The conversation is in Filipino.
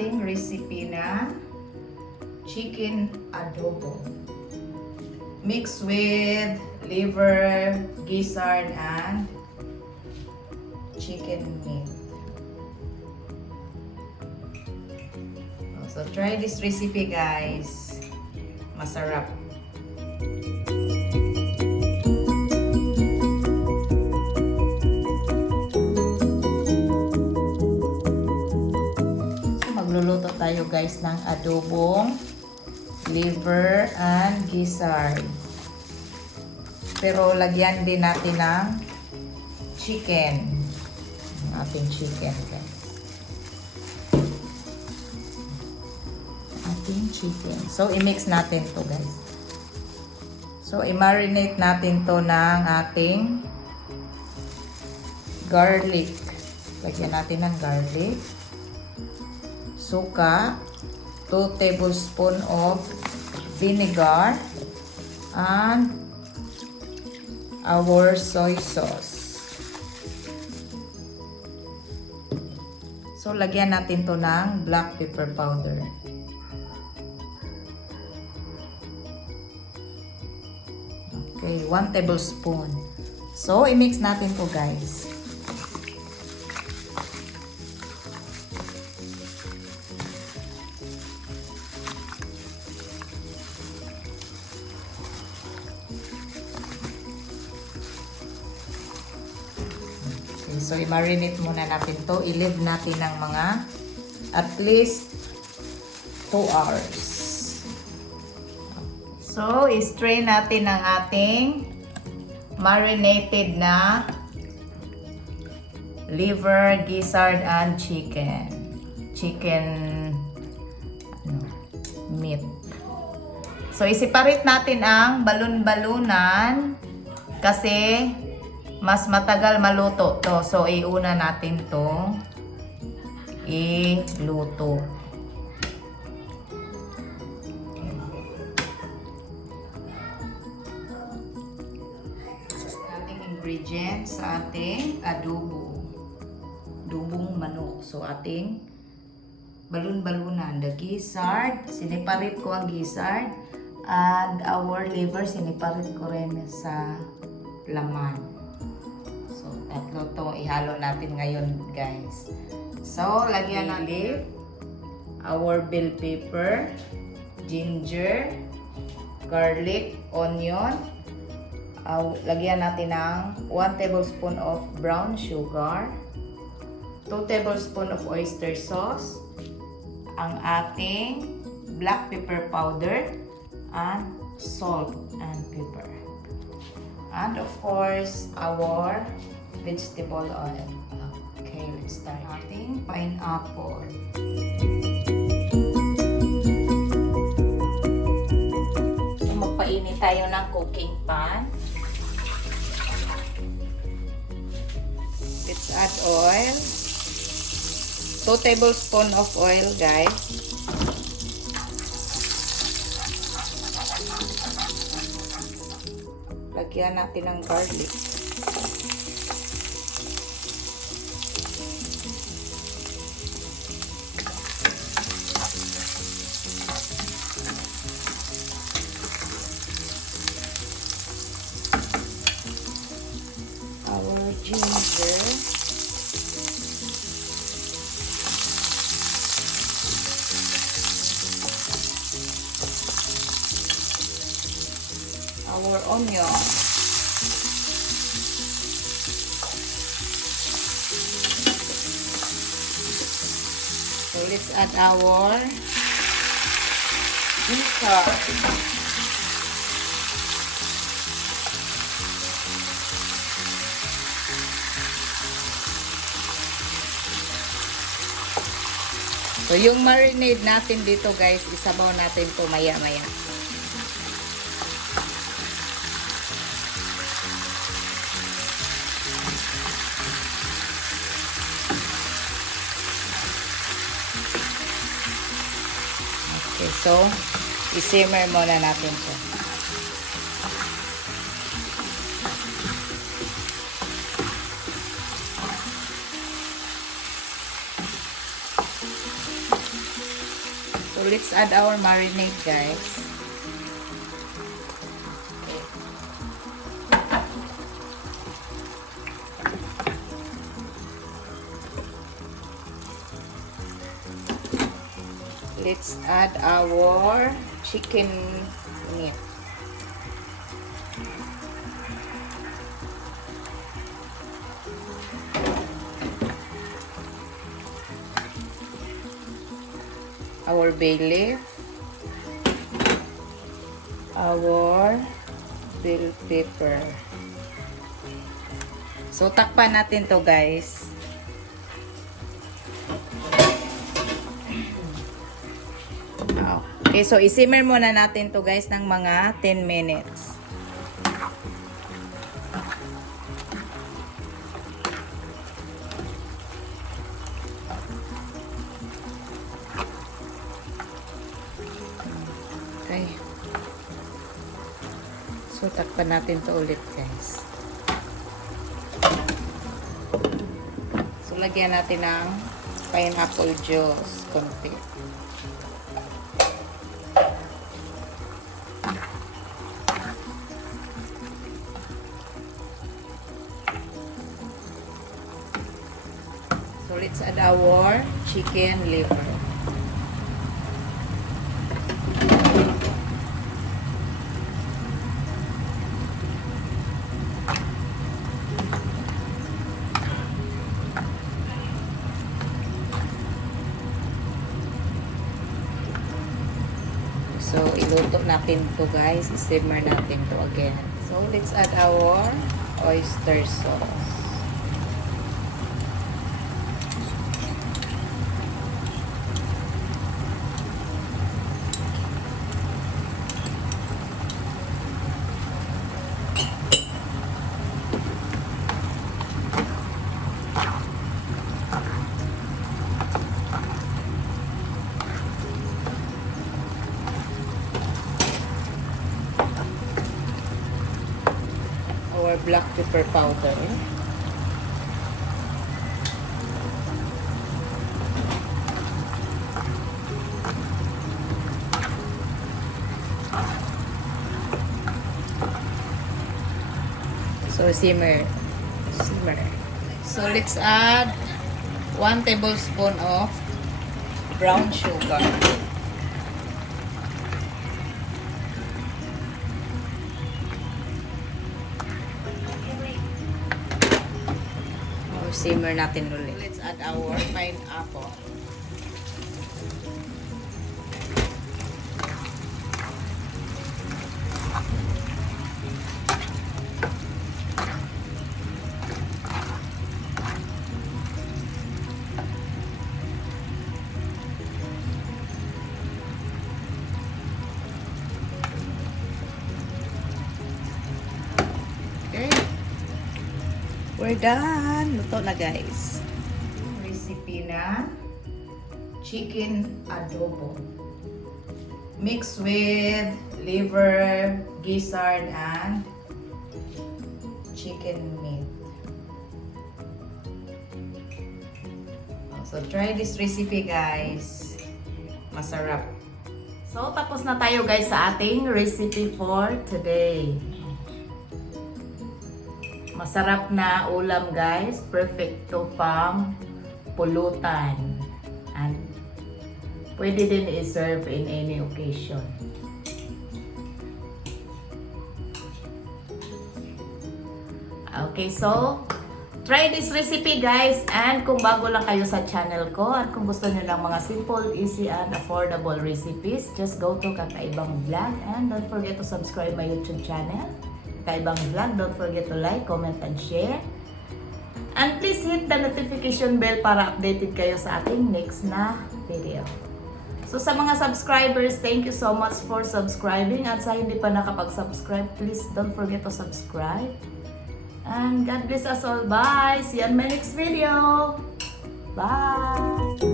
ating recipe na chicken adobo. Mixed with liver, gizzard, and chicken meat. So try this recipe, guys. Masarap. Magluluto tayo, guys, ng adobong liver and gizzard. Pero lagyan din natin ng chicken. Ating chicken, guys. Ating chicken. So i-mix natin to, guys. So i-marinate natin to ng ating garlic. Lagyan natin ng garlic. Suka, 2 tablespoons of vinegar, and our soy sauce. So, lagyan natin to ng black pepper powder. Okay, 1 tablespoon. So, i-mix natin to, guys. So, i-marinate muna natin to. I-leave natin ng mga at least 2 hours. So, i-strain natin ang ating marinated na liver, gizzard, and chicken meat. So, i-separate natin ang balon-balunan kasi mas matagal maluto to. So, iuna natin to iluto. Ating ingredients sa ating adobo. Adobong manok. So, ating balon-balunan. The gizzard. Siniparit ko ang gizzard. And our liver, siniparit ko rin sa laman. Tatlo to ihalo natin ngayon, guys. So, lagyan natin our bell pepper, ginger, garlic, onion. Lagyan natin ng 1 tablespoon of brown sugar, 2 tablespoon of oyster sauce, ang ating black pepper powder, and salt and pepper. And of course, our vegetable oil. Okay, let's start. Ating pineapple. So, magpainit tayo ng cooking pan. Let's add oil. 2 tablespoons of oil, guys. Lagyan natin ng garlic. Ginger, our onion, so let's add our gizzard. So, yung marinade natin dito, guys, isabaw natin ito maya-maya. Okay, so, i-simmer muna natin ito. So let's add our marinade, guys. Let's add our chicken meat. Our bay leaf, our bell pepper. So takpan natin to, guys. Okay, so isimmer muna natin to, guys, ng mga 10 minutes. Okay. So takpan natin to ulit, guys. So lagyan natin ng pineapple juice konti. So let's add our chicken liver. So iluto natin to, guys. I-simmer natin to again. So let's add our oyster sauce. Our black pepper powder. So simmer. So let's add 1 tablespoon of brown sugar. Simmer natin ulit. Let's add our pineapple. Okay. We're done. Luto na, guys. Recipe na chicken adobo. Mixed with liver, gizzard, and chicken meat. So try this recipe, guys. Masarap. So tapos na tayo, guys, sa ating recipe for today. Masarap na ulam, guys. Perfecto pang pulutan. And pwede din i-serve in any occasion. Okay, so try this recipe, guys. And kung bago lang kayo sa channel ko at kung gusto niyo lang mga simple, easy, and affordable recipes, just go to Kaka'EVAng Vlog and don't forget to subscribe my YouTube channel. Kaka'EVAng Vlog. Don't forget to like, comment, and share. And please hit the notification bell para updated kayo sa ating next na video. So sa mga subscribers, thank you so much for subscribing. At sa hindi pa nakapag-subscribe, please don't forget to subscribe. And God bless us all. Bye! See you on my next video. Bye!